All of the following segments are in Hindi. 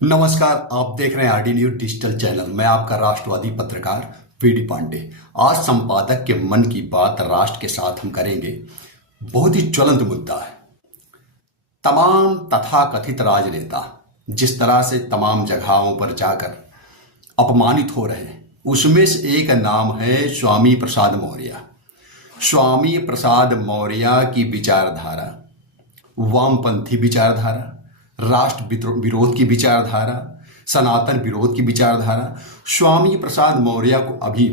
नमस्कार, आप देख रहे हैं आरडी न्यूज डिजिटल चैनल। मैं आपका राष्ट्रवादी पत्रकार पीडी पांडे। आज संपादक के मन की बात राष्ट्र के साथ हम करेंगे। बहुत ही ज्वलंत मुद्दा है। तमाम तथाकथित राजनेता जिस तरह से तमाम जगहों पर जाकर अपमानित हो रहे हैं, उसमें से एक नाम है स्वामी प्रसाद मौर्य। स्वामी प्रसाद मौर्य की विचारधारा वामपंथी विचारधारा, राष्ट्र विरोध की विचारधारा, सनातन विरोध की विचारधारा। स्वामी प्रसाद मौर्य को अभी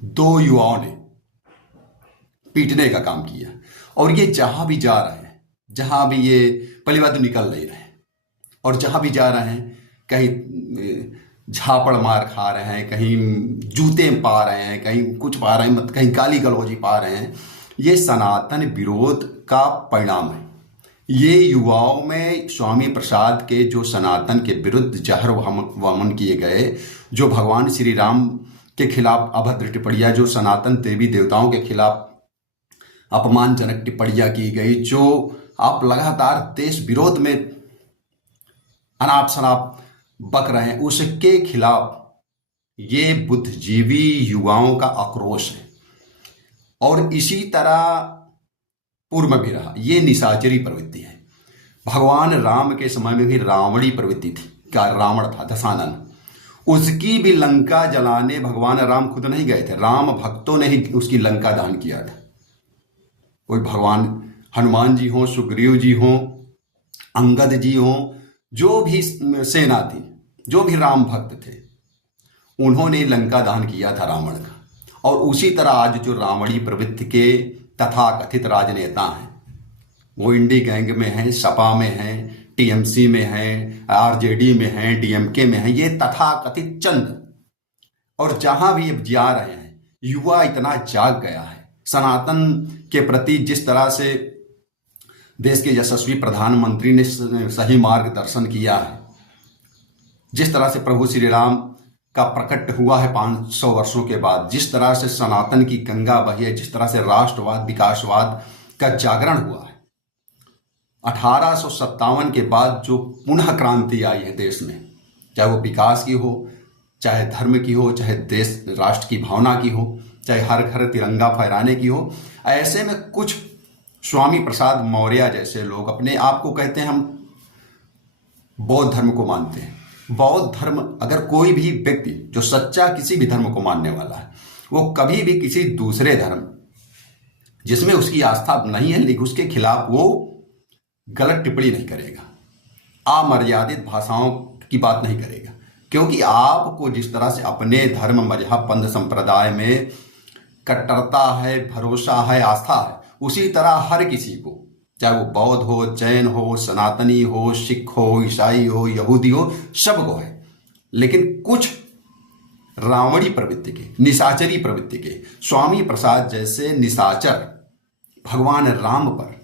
दो युवाओं ने पीटने का काम किया और ये जहां भी जा रहे हैं, जहां भी ये पहली बात तो निकल नहीं रहे और जहां भी जा रहे हैं कहीं झापड़ मार खा रहे हैं, कहीं जूते पा रहे हैं, कहीं कुछ पा रहे हैं, मत कहीं गाली गलौजी पा रहे हैं। ये सनातन विरोध का परिणाम है। ये युवाओं में स्वामी प्रसाद के जो सनातन के विरुद्ध जहर वमन किए गए, जो भगवान श्री राम के खिलाफ अभद्र टिप्पणियां, जो सनातन देवी देवताओं के खिलाफ अपमानजनक टिप्पणियां की गई, जो आप लगातार देश विरोध में अनाप शनाप बक रहे हैं, उसके खिलाफ ये बुद्धिजीवी युवाओं का आक्रोश है। और इसी तरह पूर्व में भी रहा। ये निशाचरी प्रवृत्ति है। भगवान राम के समय में भी रावणी प्रवृत्ति थी। क्या रावण था दशानन, उसकी भी लंका जलाने भगवान राम खुद नहीं गए थे, राम भक्तों ने ही उसकी लंका दहन किया था। कोई भगवान हनुमान जी हों, सुग्रीव जी हों, अंगद जी हों, जो भी सेना थी, जो भी राम भक्त थे, उन्होंने लंका दहन किया था रावण का। और उसी तरह आज जो रावणी प्रवृत्ति के तथाकथित राजनेता हैं, वो इंडी गैंग में हैं, सपा में हैं, टीएमसी में हैं, आरजेडी में हैं, डीएमके में हैं, ये तथाकथित चंद। और जहां भी अब जा रहे हैं, युवा इतना जाग गया है सनातन के प्रति। जिस तरह से देश के यशस्वी प्रधानमंत्री ने सही मार्गदर्शन किया है, जिस तरह से प्रभु श्री राम का प्रकट हुआ है 500 वर्षों के बाद, जिस तरह से सनातन की गंगा बही है, जिस तरह से राष्ट्रवाद विकासवाद का जागरण हुआ है, 1857 के बाद जो पुनः क्रांति आई है देश में, चाहे वो विकास की हो, चाहे धर्म की हो, चाहे देश राष्ट्र की भावना की हो, चाहे हर घर तिरंगा फहराने की हो, ऐसे में कुछ स्वामी प्रसाद मौर्य जैसे लोग अपने आप को कहते हैं हम बौद्ध धर्म को मानते हैं। बौद्ध धर्म, अगर कोई भी व्यक्ति जो सच्चा किसी भी धर्म को मानने वाला है, वो कभी भी किसी दूसरे धर्म जिसमें उसकी आस्था नहीं है, लेकिन उसके खिलाफ वो गलत टिप्पणी नहीं करेगा, अमर्यादित भाषाओं की बात नहीं करेगा। क्योंकि आपको जिस तरह से अपने धर्म, मजहब, पंथ संप्रदाय में कट्टरता है, भरोसा है, आस्था है, उसी तरह हर किसी को, चाहे वो बौद्ध हो, जैन हो, सनातनी हो, सिख हो, ईसाई हो, यहूदी हो, सबको है। लेकिन कुछ रावणी प्रवृत्ति के, निशाचरी प्रवृत्ति के स्वामी प्रसाद जैसे निशाचर भगवान राम पर,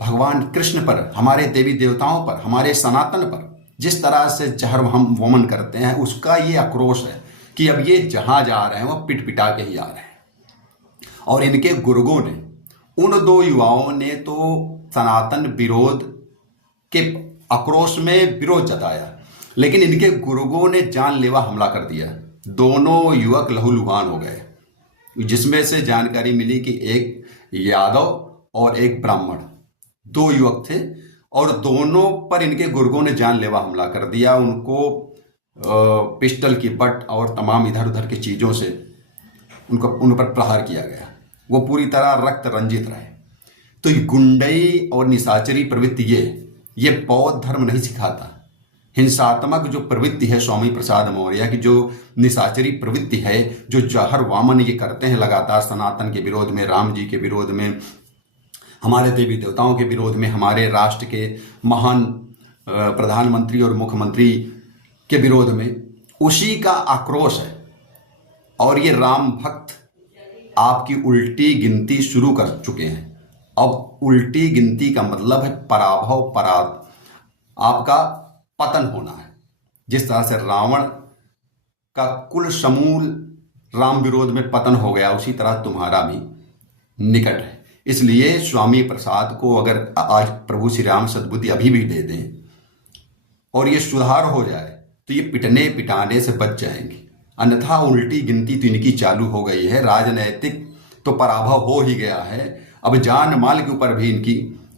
भगवान कृष्ण पर, हमारे देवी देवताओं पर, हमारे सनातन पर जिस तरह से जहर हम वमन करते हैं, उसका ये आक्रोश है कि अब ये जहां जा रहे हैं वो पिट पिटा के ही आ रहे हैं। और इनके गुर्गों ने, उन दो युवाओं ने तो सनातन विरोध के आक्रोश में विरोध जताया, लेकिन इनके गुर्गों ने जानलेवा हमला कर दिया। दोनों युवक लहूलुहान हो गए, जिसमें से जानकारी मिली कि एक यादव और एक ब्राह्मण, दो युवक थे और दोनों पर इनके गुर्गों ने जानलेवा हमला कर दिया। उनको पिस्टल की बट और तमाम इधर उधर की चीज़ों से उन पर प्रहार किया गया। वो पूरी तरह रक्त रंजित रहे। तो ये गुंडई और निशाचरी प्रवृत्ति ये बौद्ध धर्म नहीं सिखाता। हिंसात्मक जो प्रवृत्ति है स्वामी प्रसाद मौर्य की, जो निशाचरी प्रवृत्ति है, जो जहर वामन ये करते हैं लगातार सनातन के विरोध में, राम जी के विरोध में, हमारे देवी देवताओं के विरोध में, हमारे राष्ट्र के महान प्रधानमंत्री और मुख्यमंत्री के विरोध में, उसी का आक्रोश है। और ये राम भक्त आपकी उल्टी गिनती शुरू कर चुके हैं। अब उल्टी गिनती का मतलब है पराभव, आपका पतन होना है। जिस तरह से रावण का कुल समूल राम विरोध में पतन हो गया, उसी तरह तुम्हारा भी निकट है। इसलिए स्वामी प्रसाद को अगर आज प्रभु श्री राम सद्बुद्धि अभी भी दे दें और ये सुधार हो जाए तो ये पिटने पिटाने से बच जाएंगे, अन्यथा उल्टी गिनती तो इनकी चालू हो गई है। राजनैतिक तो पराभव हो ही गया है, अब जान माल के ऊपर भी इनकी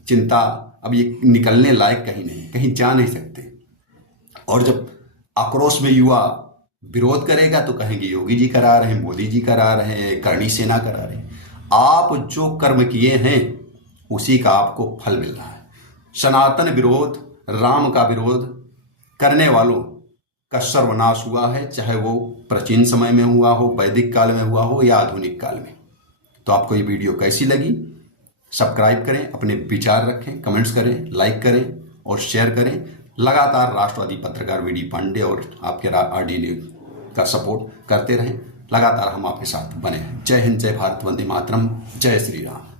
चिंता, अब ये निकलने लायक कहीं नहीं, कहीं जा नहीं सकते। और जब आक्रोश में युवा विरोध करेगा तो कहेंगे योगी जी करा रहे हैं, मोदी जी करा रहे हैं, करणी सेना करा रहे हैं। आप जो कर्म किए हैं उसी का आपको फल मिल रहा है। सनातन विरोध, राम का विरोध करने वालों का सर्वनाश हुआ है, चाहे वो प्राचीन समय में हुआ हो, वैदिक काल में हुआ हो या आधुनिक काल में। तो आपको ये वीडियो कैसी लगी? सब्सक्राइब करें, अपने विचार रखें, कमेंट्स करें, लाइक करें और शेयर करें। लगातार राष्ट्रवादी पत्रकार वी डी पांडे और आपके RD न्यूज का सपोर्ट करते रहें। लगातार हम आपके साथ बने हैं। जय हिंद, जय भारत, वंदे मातरम, जय श्री राम।